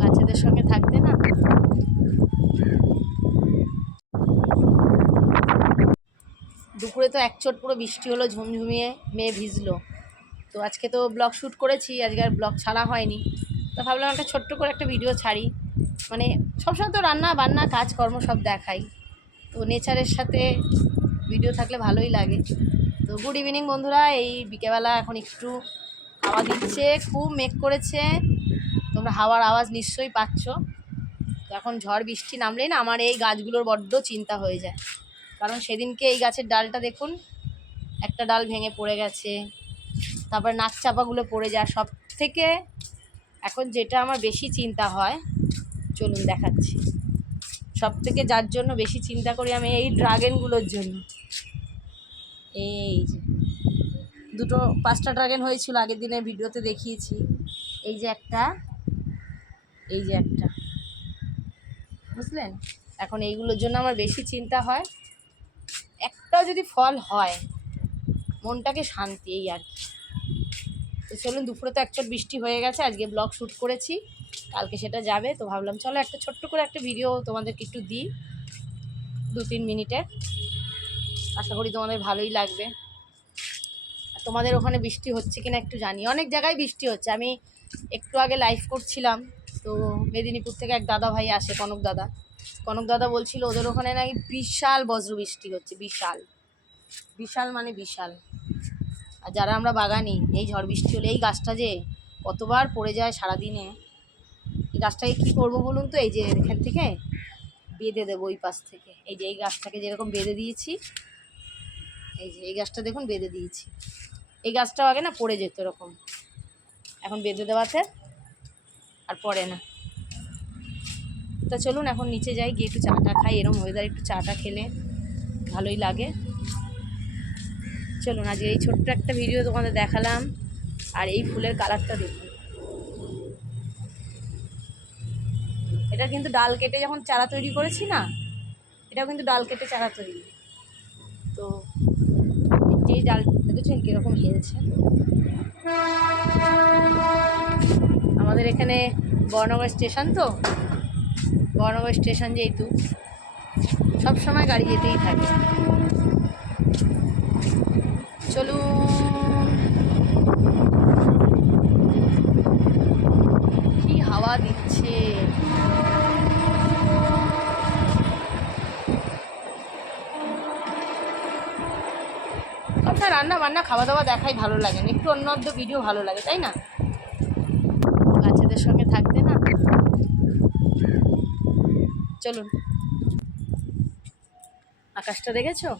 বাচ্চাদের সঙ্গে থাকতে না দুপুরে তো একচোট পুরো বৃষ্টি হলো, ঝুমঝুমিয়ে মেয়ে ভিজলো। তো আজকে তো ব্লগ শ্যুট করেছি, আজকে আর ব্লগ ছাড়া হয়নি। তো ভাবলাম একটা ছোট্ট করে একটা ভিডিও ছাড়ি। মানে সবসময় তো রান্না বান্না কাজকর্ম সব দেখাই, তো নেচারের সাথে ভিডিও থাকলে ভালোই লাগে। তো গুড ইভিনিং বন্ধুরা, এই বিকেলবেলা এখন একটু হাওয়া দিচ্ছে, খুব মেঘ করেছে, তোমরা হাওয়ার আওয়াজ নিশ্চয়ই পাচ্ছ। তো এখন ঝড় বৃষ্টি নামলেই না আমার এই গাছগুলোর বড্ড চিন্তা হয়ে যায়, কারণ সেদিনকে এই গাছের ডালটা দেখুন, একটা ডাল ভেঙে পড়ে গেছে, তারপর নাক চাপাগুলো পড়ে যায়। সব থেকে এখন যেটা আমার বেশি চিন্তা হয়, চলুন দেখাচ্ছি। সব থেকে যার জন্য বেশি চিন্তা করি আমি, এই ড্রাগনগুলোর জন্য। এই যে দুটো 5টা ড্রাগন হয়েছিল, আগের দিনের ভিডিওতে দেখিয়েছি। এই যে একটা, এই যে একটা, বুঝলেন? এখন এইগুলোর জন্য আমার বেশি চিন্তা হয়। একটাও যদি ফল হয় মনটাকে শান্তি, এই আর কি। তো চলুন, দুপুরে তো একচোট বৃষ্টি হয়ে গেছে, আজকে ব্লগ শ্যুট করেছি, কালকে সেটা যাবে। তো ভাবলাম চলো একটা ছোট্ট করে একটা ভিডিও তোমাদেরকে একটু দিই, 2-3 মিনিটের। আশা করি তোমাদের ভালোই লাগবে। আর তোমাদের ওখানে বৃষ্টি হচ্ছে কিনা একটু জানি, অনেক জায়গায় বৃষ্টি হচ্ছে। আমি একটু আগে লাইভ করছিলাম, তো মেদিনীপুর থেকে এক দাদা ভাই আসে, কনক দাদা বলছিল ওদের ওখানে নাকি বিশাল বজ্র বৃষ্টি হচ্ছে, বিশাল বিশাল মানে বিশাল। আর যারা আমরা বাগানি, এই ঝড় বৃষ্টি হলে এই গাছটা যে কতবার পড়ে যায় সারাদিনে। এই গাছটাকে কী করবো বলুন তো? এই যে এখান থেকে বেঁধে দেবো, ওই পাশ থেকে। এই যে এই গাছটাকে যেরকম বেঁধে দিয়েছি, এই যে এই গাছটা দেখুন বেঁধে দিয়েছি। এই গাছটাও আগে না পড়ে যেত এরকম, এখন বেঁধে দেওয়াতে আর পড়ে না। তা চলুন এখন নিচে যাই, গিয়ে একটু চাটা খাই। এরকম ওয়েদার একটু চাটা খেলে ভালোই লাগে। চলুন, আজকে এই ছোট্ট একটা ভিডিও তোমাদের দেখালাম। আর এই ফুলের কালারটা দেখুন, এটা কিন্তু ডাল কেটে যখন চারা তৈরি করেছি না, এটাও কিন্তু ডাল কেটে চারা তৈরি। তো যেই ডাল দেখেছেন কীরকম হেলছে। আমাদের এখানে বর্ণনগর স্টেশন, তো বর্ণনগর স্টেশন যেহেতু সবসময় গাড়ি যেতেই থাকে। চলুন, কি হাওয়া দিচ্ছে। সবসময় রান্না বান্না খাওয়া দাওয়া দেখাই ভালো লাগে না, একটু অন্য ভিডিও ভালো লাগে, তাই না? বাচ্চাদের সঙ্গে থাকতে না। চলুন, আকাশটা দেখেছো?